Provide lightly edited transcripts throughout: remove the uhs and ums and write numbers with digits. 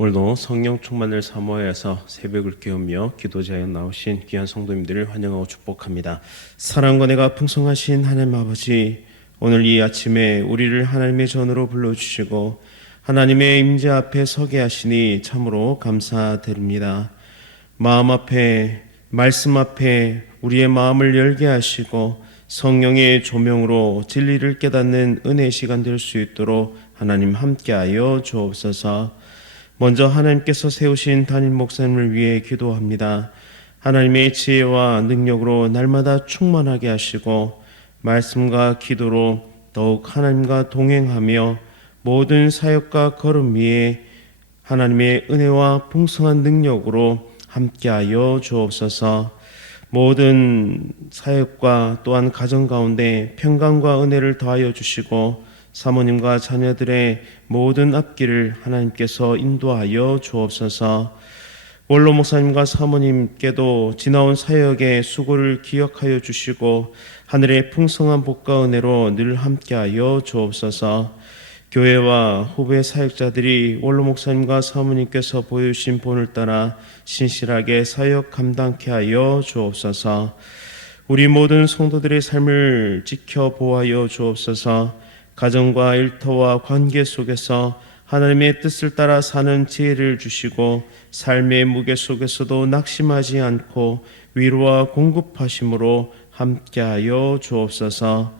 오늘도 성령 충만을 사모하여서 새벽을 깨우며 기도 제에 나오신 귀한 성도님들을 환영하고 축복합니다. 사랑과 은혜가 풍성하신 하나님 아버지, 오늘 이 아침에 우리를 하나님의 전으로 불러주시고 하나님의 임재 앞에 서게 하시니 참으로 감사드립니다. 마음 앞에, 말씀 앞에 우리의 마음을 열게 하시고 성령의 조명으로 진리를 깨닫는 은혜의 시간 될 수 있도록 하나님 함께하여 주옵소서. 먼저 하나님께서 세우신 담임 목사님을 위해 기도합니다. 하나님의 지혜와 능력으로 날마다 충만하게 하시고 말씀과 기도로 더욱 하나님과 동행하며 모든 사역과 걸음 위에 하나님의 은혜와 풍성한 능력으로 함께하여 주옵소서. 모든 사역과 또한 가정 가운데 평강과 은혜를 더하여 주시고 사모님과 자녀들의 모든 앞길을 하나님께서 인도하여 주옵소서. 원로 목사님과 사모님께도 지나온 사역의 수고를 기억하여 주시고 하늘의 풍성한 복과 은혜로 늘 함께하여 주옵소서. 교회와 후배 사역자들이 원로 목사님과 사모님께서 보여주신 본을 따라 신실하게 사역 감당케 하여 주옵소서. 우리 모든 성도들의 삶을 지켜 보호하여 주옵소서. 가정과 일터와 관계 속에서 하나님의 뜻을 따라 사는 지혜를 주시고 삶의 무게 속에서도 낙심하지 않고 위로와 공급하심으로 함께하여 주옵소서.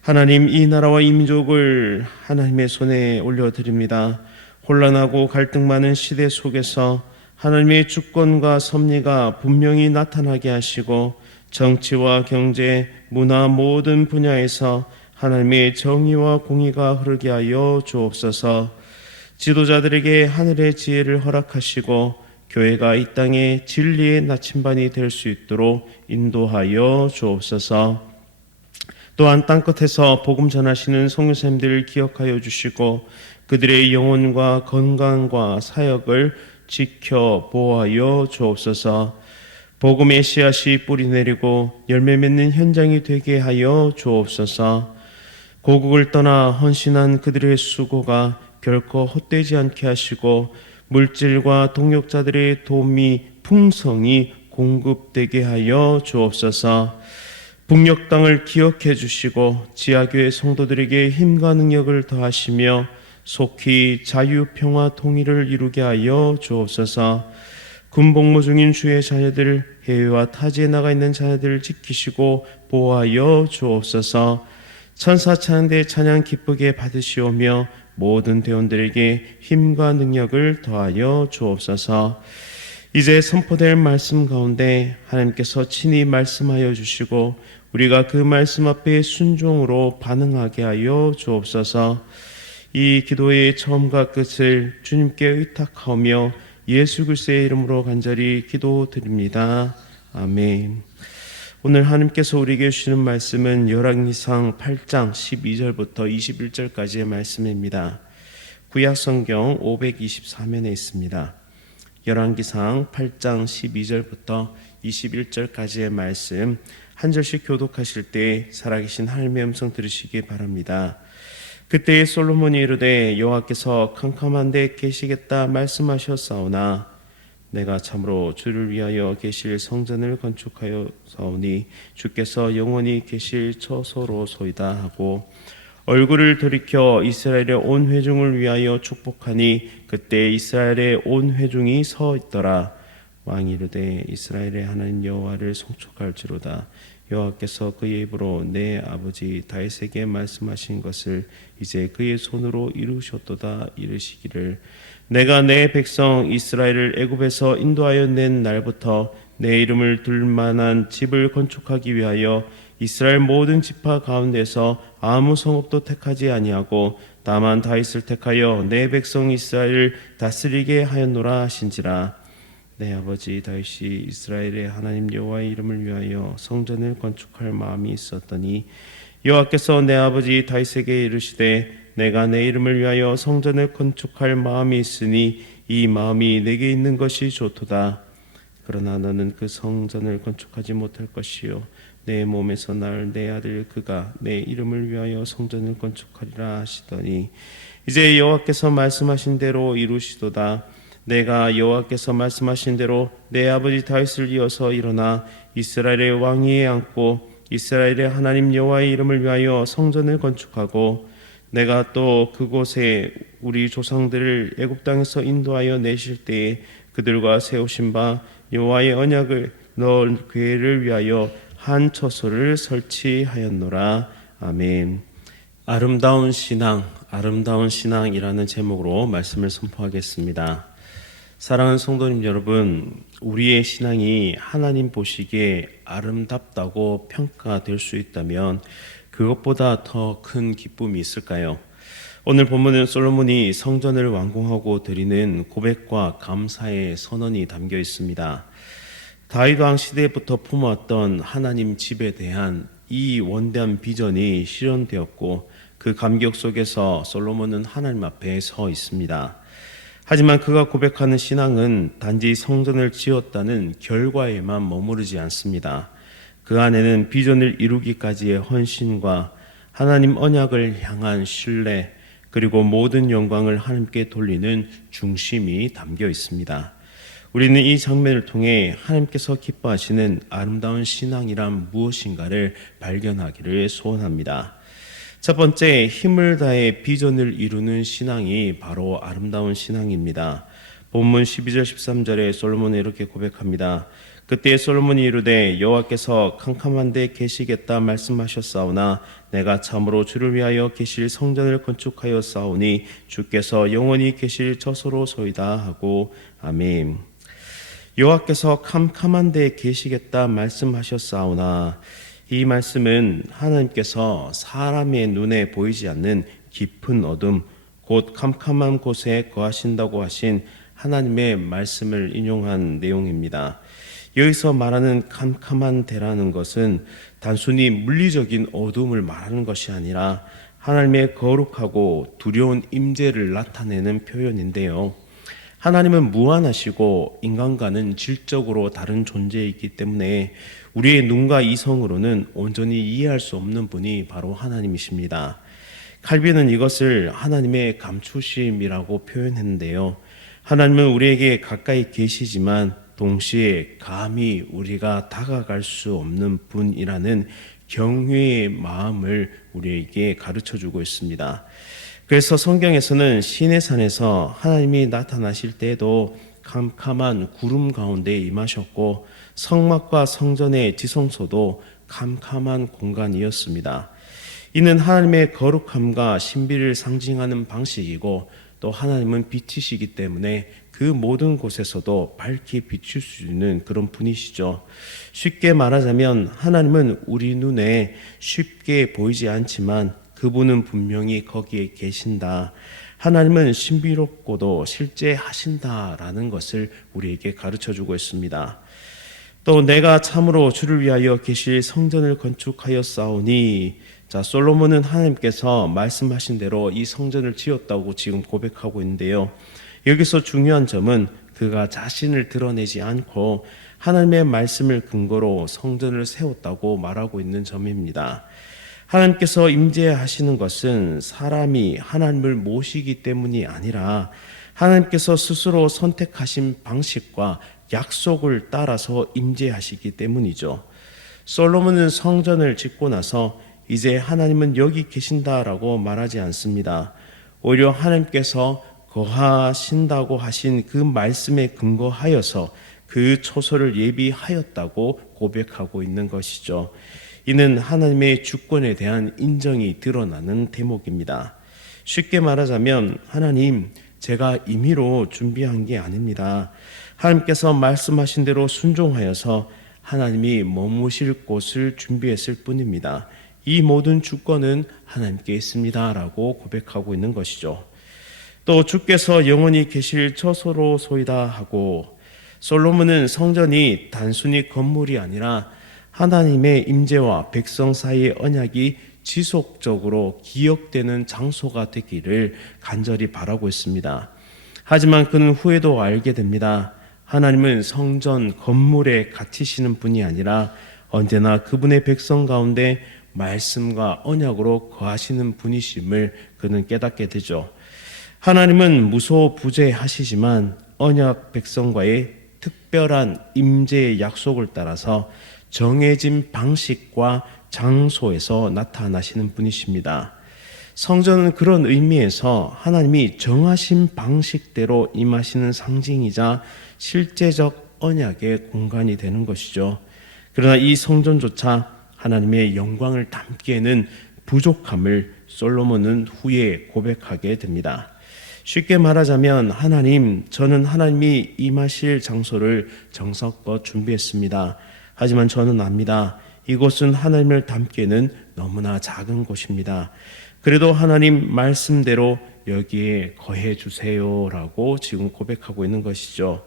하나님, 이 나라와 이 민족을 하나님의 손에 올려드립니다. 혼란하고 갈등 많은 시대 속에서 하나님의 주권과 섭리가 분명히 나타나게 하시고 정치와 경제, 문화 모든 분야에서 하나님의 정의와 공의가 흐르게 하여 주옵소서. 지도자들에게 하늘의 지혜를 허락하시고 교회가 이 땅에 진리의 나침반이 될 수 있도록 인도하여 주옵소서. 또한 땅끝에서 복음 전하시는 선교사님들을 기억하여 주시고 그들의 영혼과 건강과 사역을 지켜 보호하여 주옵소서. 복음의 씨앗이 뿌리 내리고 열매 맺는 현장이 되게 하여 주옵소서. 고국을 떠나 헌신한 그들의 수고가 결코 헛되지 않게 하시고 물질과 동역자들의 도움이 풍성히 공급되게 하여 주옵소서. 북녘 땅을 기억해 주시고 지하교회 성도들에게 힘과 능력을 더하시며 속히 자유, 평화, 통일을 이루게 하여 주옵소서. 군복무 중인 주의 자녀들, 해외와 타지에 나가 있는 자녀들을 지키시고 보호하여 주옵소서. 천사 찬양대 찬양 기쁘게 받으시오며 모든 대원들에게 힘과 능력을 더하여 주옵소서. 이제 선포될 말씀 가운데 하나님께서 친히 말씀하여 주시고 우리가 그 말씀 앞에 순종으로 반응하게 하여 주옵소서. 이 기도의 처음과 끝을 주님께 의탁하며 예수 그리스도의 이름으로 간절히 기도드립니다. 아멘. 오늘 하나님께서 우리에게 주시는 말씀은 열왕기상 8장 12절부터 21절까지의 말씀입니다. 구약성경 524면에 있습니다. 열왕기상 8장 12절부터 21절까지의 말씀 한 절씩 교독하실 때 살아계신 하나님의 음성 들으시기 바랍니다. 그때에 솔로몬이 이르되 여호와께서 캄캄한 데 계시겠다 말씀하셨사오나 내가 참으로 주를 위하여 계실 성전을 건축하여 사오니 주께서 영원히 계실 처소로소이다 하고 얼굴을 돌이켜 이스라엘의 온 회중을 위하여 축복하니 그때 이스라엘의 온 회중이 서 있더라. 왕이 이르되 이스라엘의 하나님 여호와를 송축할지로다. 여호와께서 그의 입으로 내 아버지 다윗에게 말씀하신 것을 이제 그의 손으로 이루셨도다. 이르시기를 내가 내 백성 이스라엘을 애굽에서 인도하여 낸 날부터 내 이름을 둘 만한 집을 건축하기 위하여 이스라엘 모든 지파 가운데서 아무 성읍도 택하지 아니하고 다만 다윗을 택하여 내 백성 이스라엘을 다스리게 하였노라 하신지라. 내 아버지 다윗이 이스라엘의 하나님 여호와의 이름을 위하여 성전을 건축할 마음이 있었더니 여호와께서 내 아버지 다윗에게 이르시되 내가 내 이름을 위하여 성전을 건축할 마음이 있으니 이 마음이 내게 있는 것이 좋도다. 그러나 너는 그 성전을 건축하지 못할 것이요 내 몸에서 날 내 아들 그가 내 이름을 위하여 성전을 건축하리라 하시더니 이제 여호와께서 말씀하신 대로 이루시도다. 내가 여호와께서 말씀하신 대로 내 아버지 다윗을 이어서 일어나 이스라엘의 왕위에 앉고 이스라엘의 하나님 여호와의 이름을 위하여 성전을 건축하고 내가 또 그곳에 우리 조상들을 애굽 땅에서 인도하여 내실 때에 그들과 세우신 바 여호와의 언약을 넣을 궤를 위하여 한 처소를 설치하였노라. 아멘. 아름다운 신앙이라는 제목으로 말씀을 선포하겠습니다. 사랑하는 성도님 여러분, 우리의 신앙이 하나님 보시기에 아름답다고 평가될 수 있다면 그것보다 더 큰 기쁨이 있을까요? 오늘 본문은 솔로몬이 성전을 완공하고 드리는 고백과 감사의 선언이 담겨 있습니다. 다윗 왕 시대부터 품어왔던 하나님 집에 대한 이 원대한 비전이 실현되었고 그 감격 속에서 솔로몬은 하나님 앞에 서 있습니다. 하지만 그가 고백하는 신앙은 단지 성전을 지었다는 결과에만 머무르지 않습니다. 그 안에는 비전을 이루기까지의 헌신과 하나님 언약을 향한 신뢰, 그리고 모든 영광을 하나님께 돌리는 중심이 담겨 있습니다. 우리는 이 장면을 통해 하나님께서 기뻐하시는 아름다운 신앙이란 무엇인가를 발견하기를 소원합니다. 첫 번째, 힘을 다해 비전을 이루는 신앙이 바로 아름다운 신앙입니다. 본문 12절 13절에 솔로몬은 이렇게 고백합니다. 그때 솔로몬이 이르되 여호와께서 캄캄한 데 계시겠다 말씀하셨사오나 내가 참으로 주를 위하여 계실 성전을 건축하였사오니 주께서 영원히 계실 처소로소이다 하고 아멘. 여호와께서 캄캄한 데 계시겠다 말씀하셨사오나, 이 말씀은 하나님께서 사람의 눈에 보이지 않는 깊은 어둠, 곧 캄캄한 곳에 거하신다고 하신 하나님의 말씀을 인용한 내용입니다. 여기서 말하는 캄캄한 데라는 것은 단순히 물리적인 어둠을 말하는 것이 아니라 하나님의 거룩하고 두려운 임재를 나타내는 표현인데요. 하나님은 무한하시고 인간과는 질적으로 다른 존재이기 때문에 우리의 눈과 이성으로는 온전히 이해할 수 없는 분이 바로 하나님이십니다. 칼빈은 이것을 하나님의 감추심이라고 표현했는데요. 하나님은 우리에게 가까이 계시지만 동시에 감히 우리가 다가갈 수 없는 분이라는 경외의 마음을 우리에게 가르쳐주고 있습니다. 그래서 성경에서는 시내산에서 하나님이 나타나실 때에도 캄캄한 구름 가운데 임하셨고 성막과 성전의 지성소도 캄캄한 공간이었습니다. 이는 하나님의 거룩함과 신비를 상징하는 방식이고 또 하나님은 빛이시기 때문에 그 모든 곳에서도 밝게 비출 수 있는 그런 분이시죠. 쉽게 말하자면 하나님은 우리 눈에 쉽게 보이지 않지만 그분은 분명히 거기에 계신다. 하나님은 신비롭고도 실제 하신다라는 것을 우리에게 가르쳐주고 있습니다. 또 내가 참으로 주를 위하여 계실 성전을 건축하였사오니, 자, 솔로몬은 하나님께서 말씀하신 대로 이 성전을 지었다고 지금 고백하고 있는데요. 여기서 중요한 점은 그가 자신을 드러내지 않고 하나님의 말씀을 근거로 성전을 세웠다고 말하고 있는 점입니다. 하나님께서 임재하시는 것은 사람이 하나님을 모시기 때문이 아니라 하나님께서 스스로 선택하신 방식과 약속을 따라서 임재하시기 때문이죠. 솔로몬은 성전을 짓고 나서 이제 하나님은 여기 계신다라고 말하지 않습니다. 오히려 하나님께서 거하신다고 하신 그 말씀에 근거하여서 그 초소를 예비하였다고 고백하고 있는 것이죠. 이는 하나님의 주권에 대한 인정이 드러나는 대목입니다. 쉽게 말하자면 하나님, 제가 임의로 준비한 게 아닙니다. 하나님께서 말씀하신 대로 순종하여서 하나님이 머무실 곳을 준비했을 뿐입니다. 이 모든 주권은 하나님께 있습니다 라고 고백하고 있는 것이죠. 또 주께서 영원히 계실 처소로소이다 하고, 솔로몬은 성전이 단순히 건물이 아니라 하나님의 임재와 백성 사이의 언약이 지속적으로 기억되는 장소가 되기를 간절히 바라고 있습니다. 하지만 그는 후에도 알게 됩니다. 하나님은 성전 건물에 갇히시는 분이 아니라 언제나 그분의 백성 가운데 말씀과 언약으로 거하시는 분이심을 그는 깨닫게 되죠. 하나님은 무소부재하시지만 언약 백성과의 특별한 임재의 약속을 따라서 정해진 방식과 장소에서 나타나시는 분이십니다. 성전은 그런 의미에서 하나님이 정하신 방식대로 임하시는 상징이자 실제적 언약의 공간이 되는 것이죠. 그러나 이 성전조차 하나님의 영광을 담기에는 부족함을 솔로몬은 후에 고백하게 됩니다. 쉽게 말하자면 하나님, 저는 하나님이 임하실 장소를 정성껏 준비했습니다. 하지만 저는 압니다. 이곳은 하나님을 담기에는 너무나 작은 곳입니다. 그래도 하나님 말씀대로 여기에 거해 주세요라고 지금 고백하고 있는 것이죠.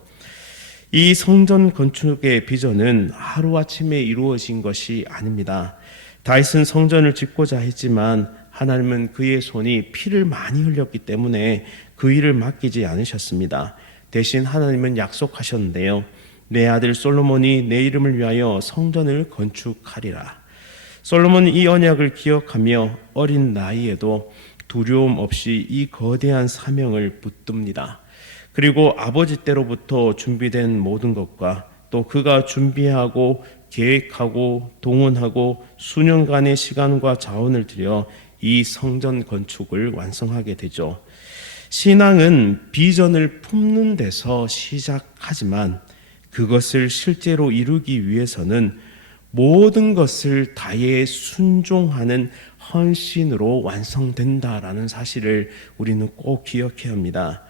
이 성전 건축의 비전은 하루아침에 이루어진 것이 아닙니다. 다윗은 성전을 짓고자 했지만 하나님은 그의 손이 피를 많이 흘렸기 때문에 그 일을 맡기지 않으셨습니다. 대신 하나님은 약속하셨는데요. 내 아들 솔로몬이 내 이름을 위하여 성전을 건축하리라. 솔로몬은 이 언약을 기억하며 어린 나이에도 두려움 없이 이 거대한 사명을 붙듭니다. 그리고 아버지 때로부터 준비된 모든 것과 또 그가 준비하고 계획하고 동원하고 수년간의 시간과 자원을 들여 이 성전 건축을 완성하게 되죠. 신앙은 비전을 품는 데서 시작하지만 그것을 실제로 이루기 위해서는 모든 것을 다해 순종하는 헌신으로 완성된다라는 사실을 우리는 꼭 기억해야 합니다.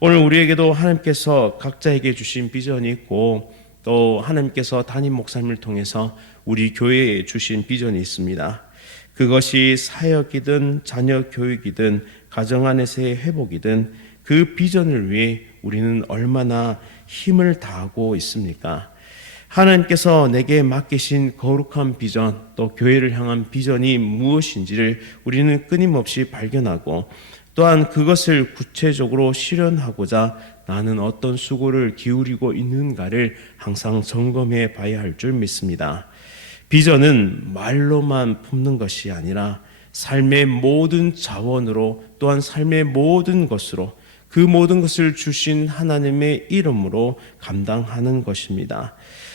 오늘 우리에게도 하나님께서 각자에게 주신 비전이 있고 또 하나님께서 담임 목사님을 통해서 우리 교회에 주신 비전이 있습니다. 그것이 사역이든 자녀 교육이든 가정 안에서의 회복이든 그 비전을 위해 우리는 얼마나 힘을 다하고 있습니까? 하나님께서 내게 맡기신 거룩한 비전, 또 교회를 향한 비전이 무엇인지를 우리는 끊임없이 발견하고 또한 그것을 구체적으로 실현하고자 나는 어떤 수고를 기울이고 있는가를 항상 점검해 봐야 할 줄 믿습니다. 비전은 말로만 품는 것이 아니라 삶의 모든 자원으로 또한 삶의 모든 것으로 그 모든 것을 주신 하나님의 이름으로 감당하는 것입니다.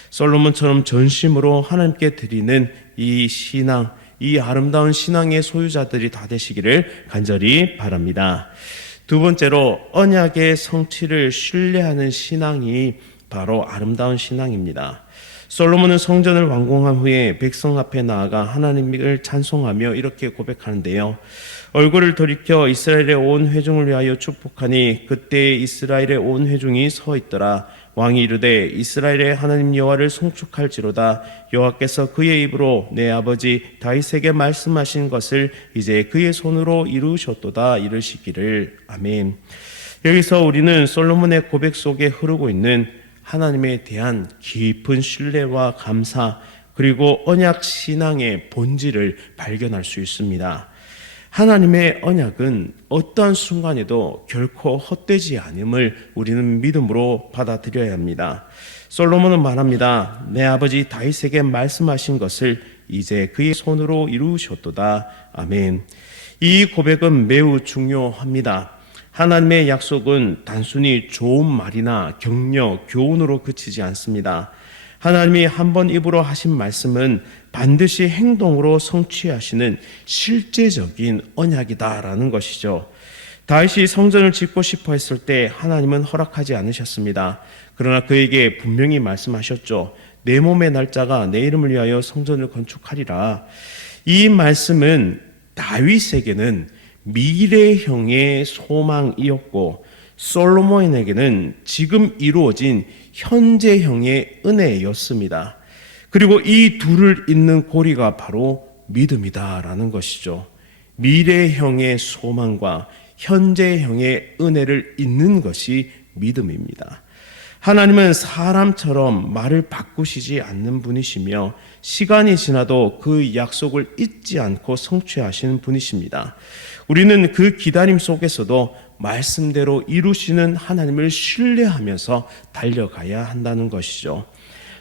솔로몬처럼 전심으로 하나님께 드리는 이 신앙, 이 아름다운 신앙의 소유자들이 다 되시기를 간절히 바랍니다. 두 번째로 언약의 성취를 신뢰하는 신앙이 바로 아름다운 신앙입니다. 솔로몬은 성전을 완공한 후에 백성 앞에 나아가 하나님을 찬송하며 이렇게 고백하는데요. 얼굴을 돌이켜 이스라엘의 온 회중을 위하여 축복하니 그때 이스라엘의 온 회중이 서 있더라. 왕이 이르되 이스라엘의 하나님 여호와를 송축할지로다. 여호와께서 그의 입으로 내 아버지 다윗에게 말씀하신 것을 이제 그의 손으로 이루셨도다 이르시기를. 아멘. 여기서 우리는 솔로몬의 고백 속에 흐르고 있는 하나님에 대한 깊은 신뢰와 감사 그리고 언약 신앙의 본질을 발견할 수 있습니다. 하나님의 언약은 어떠한 순간에도 결코 헛되지 않음을 우리는 믿음으로 받아들여야 합니다. 솔로몬은 말합니다. 내 아버지 다윗에게 말씀하신 것을 이제 그의 손으로 이루셨도다. 아멘. 이 고백은 매우 중요합니다. 하나님의 약속은 단순히 좋은 말이나 격려, 교훈으로 그치지 않습니다. 하나님이 한 번 입으로 하신 말씀은 반드시 행동으로 성취하시는 실제적인 언약이다라는 것이죠. 다윗이 성전을 짓고 싶어 했을 때 하나님은 허락하지 않으셨습니다. 그러나 그에게 분명히 말씀하셨죠. 내 몸의 날짜가 내 이름을 위하여 성전을 건축하리라. 이 말씀은 다윗에게는 미래형의 소망이었고 솔로몬에게는 지금 이루어진 현재형의 은혜였습니다. 그리고 이 둘을 잇는 고리가 바로 믿음이다라는 것이죠. 미래형의 소망과 현재형의 은혜를 잇는 것이 믿음입니다. 하나님은 사람처럼 말을 바꾸시지 않는 분이시며 시간이 지나도 그 약속을 잊지 않고 성취하시는 분이십니다. 우리는 그 기다림 속에서도 말씀대로 이루시는 하나님을 신뢰하면서 달려가야 한다는 것이죠.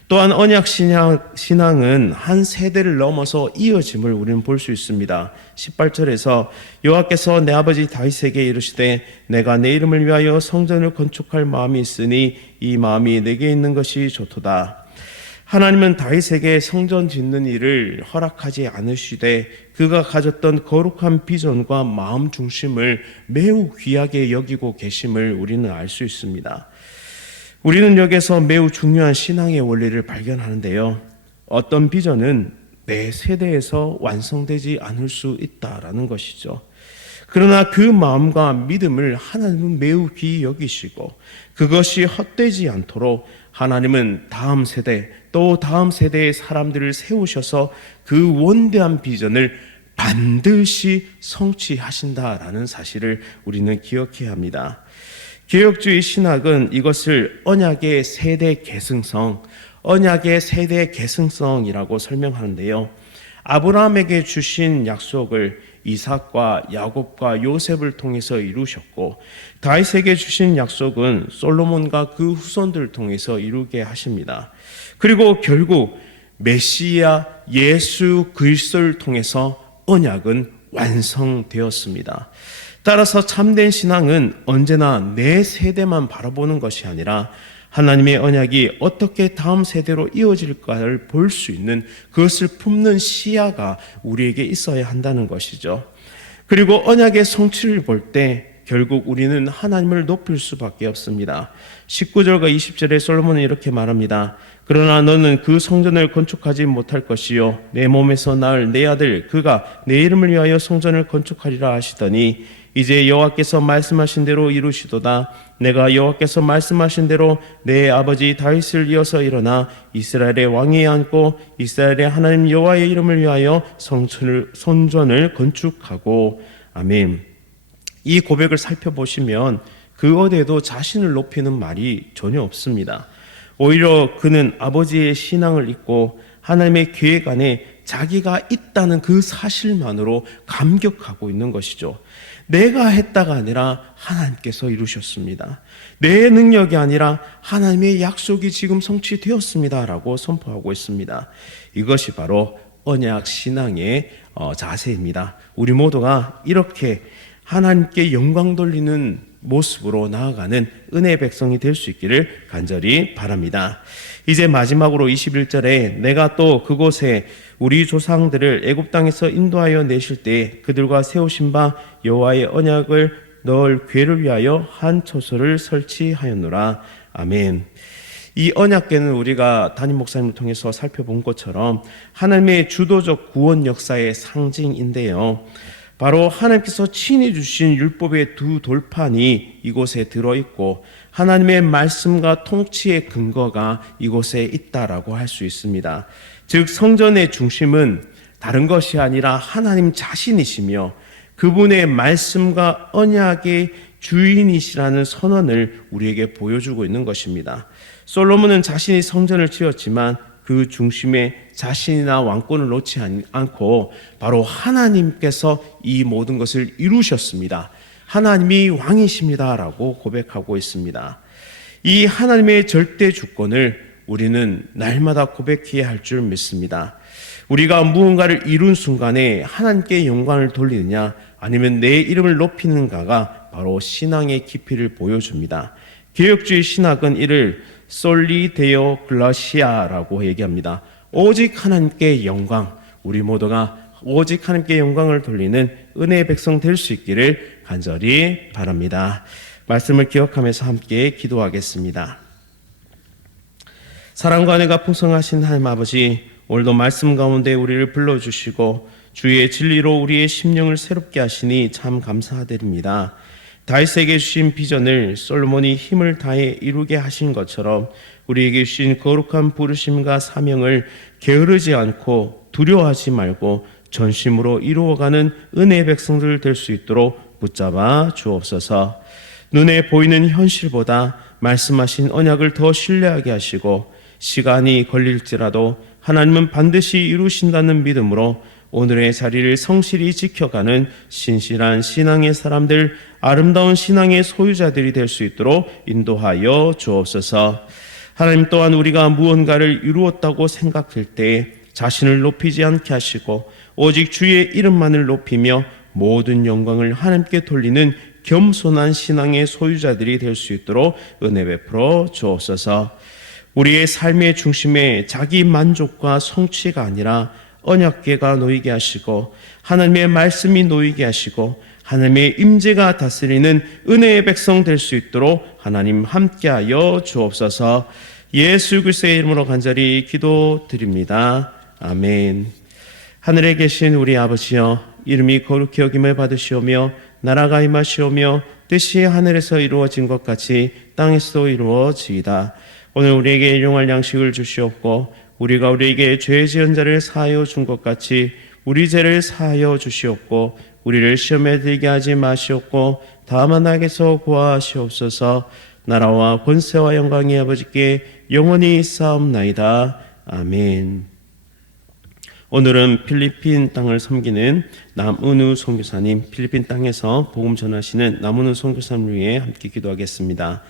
또한 언약 신앙은 한 세대를 넘어서 이어짐을 우리는 볼 수 있습니다. 18절에서 여호와께서 내 아버지 다윗에게 이르시되 내가 내 이름을 위하여 성전을 건축할 마음이 있으니 이 마음이 내게 있는 것이 좋도다. 하나님은 다윗에게 성전 짓는 일을 허락하지 않으시되 그가 가졌던 거룩한 비전과 마음 중심을 매우 귀하게 여기고 계심을 우리는 알 수 있습니다. 우리는 여기서 매우 중요한 신앙의 원리를 발견하는데요. 어떤 비전은 내 세대에서 완성되지 않을 수 있다라는 것이죠. 그러나 그 마음과 믿음을 하나님은 매우 귀히 여기시고 그것이 헛되지 않도록 하나님은 다음 세대 또 다음 세대의 사람들을 세우셔서 그 원대한 비전을 반드시 성취하신다라는 사실을 우리는 기억해야 합니다. 개혁주의 신학은 이것을 언약의 세대 계승성이라고 설명하는데요. 아브라함에게 주신 약속을 이삭과 야곱과 요셉을 통해서 이루셨고 다윗에게 주신 약속은 솔로몬과 그 후손들을 통해서 이루게 하십니다. 그리고 결국 메시아 예수 그리스도를 통해서 언약은 완성되었습니다. 따라서 참된 신앙은 언제나 내 세대만 바라보는 것이 아니라 하나님의 언약이 어떻게 다음 세대로 이어질까를 볼 수 있는 그것을 품는 시야가 우리에게 있어야 한다는 것이죠. 그리고 언약의 성취를 볼 때 결국 우리는 하나님을 높일 수밖에 없습니다. 19절과 20절에 솔로몬은 이렇게 말합니다. 그러나 너는 그 성전을 건축하지 못할 것이요 내 몸에서 낳을 내 아들 그가 내 이름을 위하여 성전을 건축하리라 하시더니 이제 여호와께서 말씀하신 대로 이루시도다. 내가 여호와께서 말씀하신 대로 내 아버지 다윗을 이어서 일어나 이스라엘의 왕위에 앉고 이스라엘의 하나님 여호와의 이름을 위하여 성전을 건축하고. 아멘. 이 고백을 살펴보시면 그 어디에도 자신을 높이는 말이 전혀 없습니다. 오히려 그는 아버지의 신앙을 잊고 하나님의 계획 안에 자기가 있다는 그 사실만으로 감격하고 있는 것이죠. 내가 했다가 아니라 하나님께서 이루셨습니다. 내 능력이 아니라 하나님의 약속이 지금 성취되었습니다라고 선포하고 있습니다. 이것이 바로 언약 신앙의 자세입니다. 우리 모두가 이렇게 하나님께 영광 돌리는 모습으로 나아가는 은혜의 백성이 될 수 있기를 간절히 바랍니다. 이제 마지막으로 21절에 내가 또 그곳에 우리 조상들을 애굽 땅에서 인도하여 내실 때 그들과 세우신 바 여호와의 언약을 넣을 궤를 위하여 한 초소를 설치하였노라. 아멘. 이 언약궤는 우리가 담임 목사님을 통해서 살펴본 것처럼 하나님의 주도적 구원 역사의 상징인데요. 바로 하나님께서 친히 주신 율법의 두 돌판이 이곳에 들어있고 하나님의 말씀과 통치의 근거가 이곳에 있다라고 할 수 있습니다. 즉 성전의 중심은 다른 것이 아니라 하나님 자신이시며 그분의 말씀과 언약의 주인이시라는 선언을 우리에게 보여주고 있는 것입니다. 솔로몬은 자신이 성전을 지었지만 그 중심에 자신이나 왕권을 놓지 않고 바로 하나님께서 이 모든 것을 이루셨습니다. 하나님이 왕이십니다라고 고백하고 있습니다. 이 하나님의 절대 주권을 우리는 날마다 고백해야 할 줄 믿습니다. 우리가 무언가를 이룬 순간에 하나님께 영광을 돌리느냐 아니면 내 이름을 높이는가가 바로 신앙의 깊이를 보여줍니다. 개혁주의 신학은 이를 솔리 데오 글라시아라고 얘기합니다. 오직 하나님께 영광, 우리 모두가 오직 하나님께 영광을 돌리는 은혜의 백성 될 수 있기를 간절히 바랍니다. 말씀을 기억하면서 함께 기도하겠습니다. 사랑과 은혜가 풍성하신 하나님 아버지, 오늘도 말씀 가운데 우리를 불러주시고 주의 진리로 우리의 심령을 새롭게 하시니 참 감사드립니다. 다윗에게 주신 비전을 솔로몬이 힘을 다해 이루게 하신 것처럼 우리에게 주신 거룩한 부르심과 사명을 게으르지 않고 두려워하지 말고 전심으로 이루어가는 은혜의 백성들 될 수 있도록 붙잡아 주옵소서. 눈에 보이는 현실보다 말씀하신 언약을 더 신뢰하게 하시고 시간이 걸릴지라도 하나님은 반드시 이루신다는 믿음으로 오늘의 자리를 성실히 지켜가는 신실한 신앙의 사람들, 아름다운 신앙의 소유자들이 될 수 있도록 인도하여 주옵소서. 하나님 또한 우리가 무언가를 이루었다고 생각할 때 자신을 높이지 않게 하시고 오직 주의 이름만을 높이며 모든 영광을 하나님께 돌리는 겸손한 신앙의 소유자들이 될 수 있도록 은혜 베풀어 주옵소서. 우리의 삶의 중심에 자기 만족과 성취가 아니라 언약궤가 놓이게 하시고 하나님의 말씀이 놓이게 하시고 하나님의 임재가 다스리는 은혜의 백성 될 수 있도록 하나님 함께하여 주옵소서. 예수 그리스도의 이름으로 간절히 기도드립니다. 아멘. 하늘에 계신 우리 아버지여, 이름이 거룩히 여김을 받으시오며 나라가 임하시오며 뜻이 하늘에서 이루어진 것 같이 땅에서도 이루어지이다. 오늘 우리에게 일용할 양식을 주시옵고 우리가 우리에게 죄 지은 자를 사하여 준 것 같이 우리 죄를 사하여 주시옵고 우리를 시험에 들게 하지 마시옵고 다만 악에서 구하시옵소서. 나라와 권세와 영광이 아버지께 영원히 있사옵나이다. 아멘. 오늘은 필리핀 땅을 섬기는 남은우 선교사님, 필리핀 땅에서 복음 전하시는 남은우 선교사님을 위해 함께 기도하겠습니다.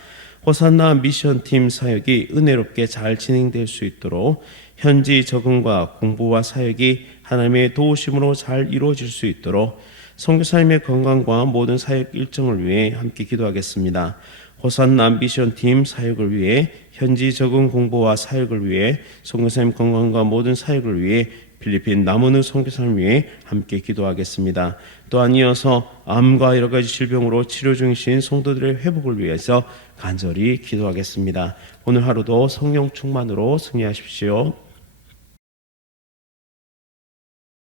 호산나 미션팀 사역이 은혜롭게 잘 진행될 수 있도록 현지 적응과 공부와 사역이 하나님의 도우심으로 잘 이루어질 수 있도록 선교사님의 건강과 모든 사역 일정을 위해 함께 기도하겠습니다. 호산나 미션팀 사역을 위해 현지 적응 공부와 사역을 위해 선교사님 건강과 모든 사역을 위해 필리핀 남은우 선교사를 위해 함께 기도하겠습니다. 또한 이어서 암과 여러 가지 질병으로 치료 중이신 성도들의 회복을 위해서 간절히 기도하겠습니다. 오늘 하루도 성령 충만으로 승리하십시오.